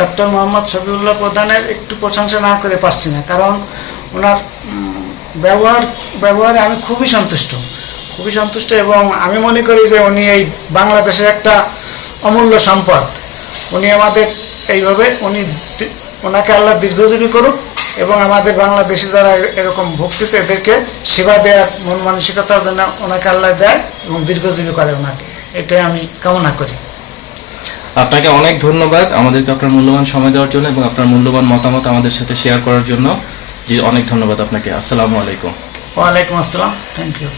Doctor Mohammad Shafiullah প্রধানের একটু প্রশংসা না করে পারছি না, কারণ ওনার ব্যবহার, ব্যবহারে আমি খুবই সন্তুষ্ট খুবই সন্তুষ্ট এবং আমি মনে করি যে উনি এই বাংলাদেশের একটা অমূল্য সম্পদ। উনি আমাদের এইভাবে, উনি ওনাকে আল্লাহ দীর্ঘজীবী করুক এবং আমাদের বাংলাদেশে যারা এরকম ভুগতেছে, এদেরকে সেবা দেওয়ার মন মানসিকতার জন্য ওনাকে আল্লাহ দেয় এবং দীর্ঘজীবী করে ওনাকে। এটাই আমি কামনা করি। আপনাকে অনেক ধন্যবাদ আমাদেরকে আপনার মূল্যবান সময় দেওয়ার জন্য এবং আপনার মূল্যবান মতামত আমাদের সাথে শেয়ার করার জন্য। জি, অনেক ধন্যবাদ আপনাকে। আসসালামু আলাইকুম। ওয়ালাইকুম আসসালাম। Thank you